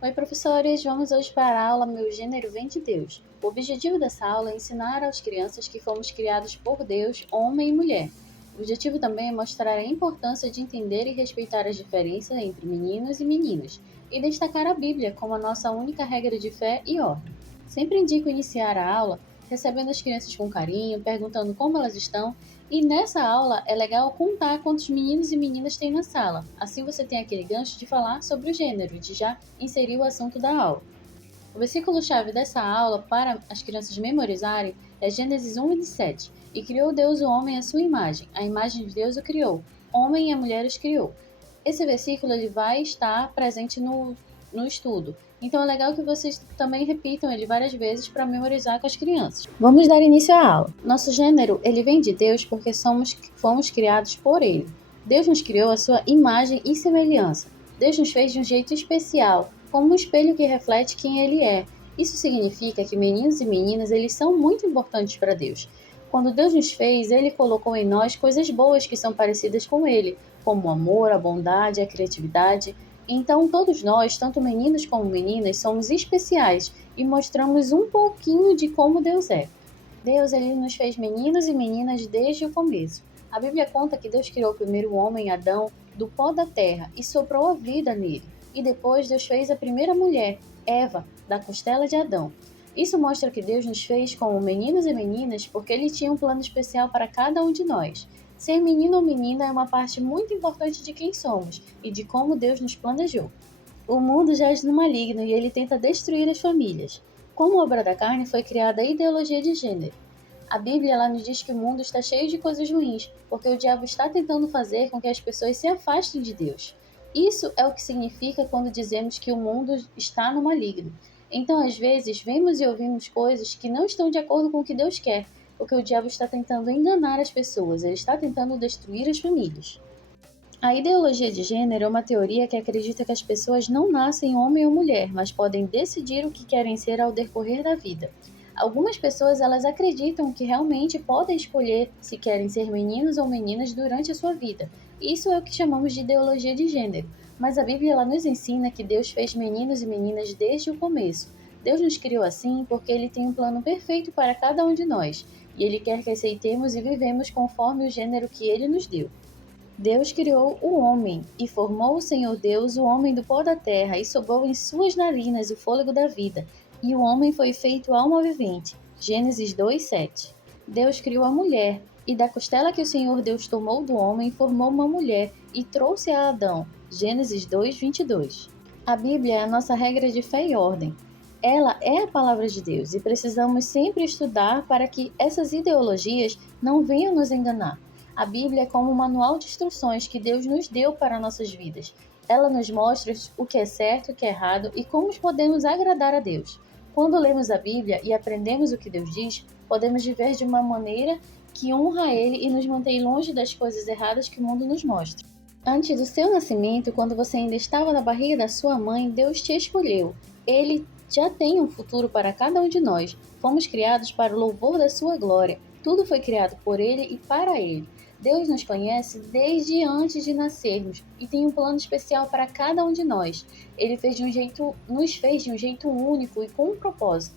Oi, professores! Vamos hoje para a aula Meu Gênero Vem de Deus. O objetivo dessa aula é ensinar às crianças que fomos criados por Deus, homem e mulher. O objetivo também é mostrar a importância de entender e respeitar as diferenças entre meninos e meninas, e destacar a Bíblia como a nossa única regra de fé e ordem. Sempre indico iniciar a aula recebendo as crianças com carinho, perguntando como elas estão, e nessa aula é legal contar quantos meninos e meninas tem na sala. Assim você tem aquele gancho de falar sobre o gênero, de já inserir o assunto da aula. O versículo-chave dessa aula para as crianças memorizarem é Gênesis 1:7. E criou Deus o homem à sua imagem. A imagem de Deus o criou. Homem e a mulher os criou. Esse versículo ele vai estar presente no estudo. Então é legal que vocês também repitam ele várias vezes para memorizar com as crianças. Vamos dar início à aula. Nosso gênero ele vem de Deus porque fomos criados por Ele. Deus nos criou à sua imagem e semelhança. Deus nos fez de um jeito especial, como um espelho que reflete quem Ele é. Isso significa que meninos e meninas eles são muito importantes para Deus. Quando Deus nos fez, Ele colocou em nós coisas boas que são parecidas com Ele, como o amor, a bondade, a criatividade. Então, todos nós, tanto meninos como meninas, somos especiais e mostramos um pouquinho de como Deus é. Deus ele nos fez meninos e meninas desde o começo. A Bíblia conta que Deus criou o primeiro homem, Adão, do pó da terra e soprou a vida nele. E depois Deus fez a primeira mulher, Eva, da costela de Adão. Isso mostra que Deus nos fez como meninos e meninas porque Ele tinha um plano especial para cada um de nós. Ser menino ou menina é uma parte muito importante de quem somos e de como Deus nos planejou. O mundo jaz no maligno e ele tenta destruir as famílias. Como obra da carne foi criada a ideologia de gênero. A Bíblia ela nos diz que o mundo está cheio de coisas ruins, porque o diabo está tentando fazer com que as pessoas se afastem de Deus. Isso é o que significa quando dizemos que o mundo está no maligno. Então, às vezes, vemos e ouvimos coisas que não estão de acordo com o que Deus quer, porque o diabo está tentando enganar as pessoas, ele está tentando destruir as famílias. A ideologia de gênero é uma teoria que acredita que as pessoas não nascem homem ou mulher, mas podem decidir o que querem ser ao decorrer da vida. Algumas pessoas elas acreditam que realmente podem escolher se querem ser meninos ou meninas durante a sua vida. Isso é o que chamamos de ideologia de gênero. Mas a Bíblia ela nos ensina que Deus fez meninos e meninas desde o começo. Deus nos criou assim porque Ele tem um plano perfeito para cada um de nós, e Ele quer que aceitemos e vivemos conforme o gênero que Ele nos deu. Deus criou o homem, e formou o Senhor Deus o homem do pó da terra, e soprou em suas narinas o fôlego da vida, e o homem foi feito alma vivente. Gênesis 2:7. Deus criou a mulher, e da costela que o Senhor Deus tomou do homem, formou uma mulher, e trouxe a Adão. Gênesis 2:22. A Bíblia é a nossa regra de fé e ordem. Ela é a palavra de Deus, e precisamos sempre estudar para que essas ideologias não venham nos enganar. A Bíblia é como um manual de instruções que Deus nos deu para nossas vidas. Ela nos mostra o que é certo, o que é errado e como podemos agradar a Deus. Quando lemos a Bíblia e aprendemos o que Deus diz, podemos viver de uma maneira que honra a Ele e nos mantém longe das coisas erradas que o mundo nos mostra. Antes do seu nascimento, quando você ainda estava na barriga da sua mãe, Deus te escolheu. Ele já tem um futuro para cada um de nós. Fomos criados para o louvor da sua glória. Tudo foi criado por Ele e para Ele. Deus nos conhece desde antes de nascermos e tem um plano especial para cada um de nós. Ele nos fez de um jeito único e com um propósito.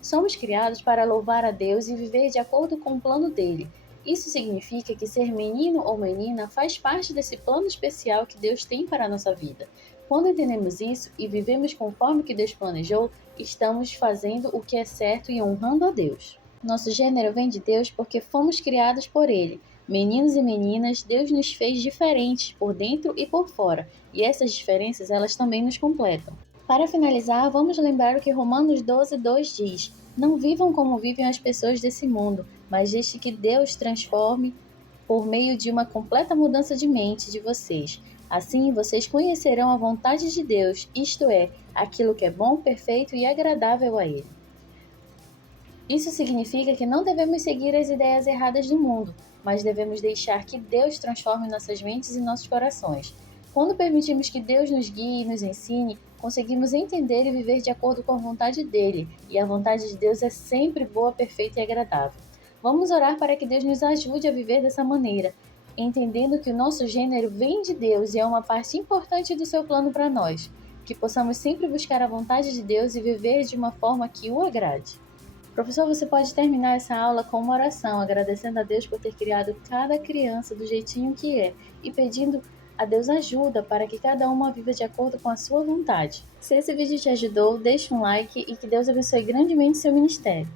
Somos criados para louvar a Deus e viver de acordo com o plano dele. Isso significa que ser menino ou menina faz parte desse plano especial que Deus tem para a nossa vida. Quando entendemos isso e vivemos conforme que Deus planejou, estamos fazendo o que é certo e honrando a Deus. Nosso gênero vem de Deus porque fomos criados por Ele. Meninos e meninas, Deus nos fez diferentes por dentro e por fora, e essas diferenças elas também nos completam. Para finalizar, vamos lembrar o que Romanos 12:2 diz: Não vivam como vivem as pessoas desse mundo, mas deixe que Deus transforme por meio de uma completa mudança de mente de vocês. Assim, vocês conhecerão a vontade de Deus, isto é, aquilo que é bom, perfeito e agradável a Ele. Isso significa que não devemos seguir as ideias erradas do mundo, mas devemos deixar que Deus transforme nossas mentes e nossos corações. Quando permitimos que Deus nos guie e nos ensine, conseguimos entender e viver de acordo com a vontade dele, e a vontade de Deus é sempre boa, perfeita e agradável. Vamos orar para que Deus nos ajude a viver dessa maneira, entendendo que o nosso gênero vem de Deus e é uma parte importante do seu plano para nós. que possamos sempre buscar a vontade de Deus e viver de uma forma que o agrade. Professor, você pode terminar essa aula com uma oração, agradecendo a Deus por ter criado cada criança do jeitinho que é e pedindo a Deus ajuda para que cada uma viva de acordo com a sua vontade. Se esse vídeo te ajudou, deixe um like e que Deus abençoe grandemente seu ministério.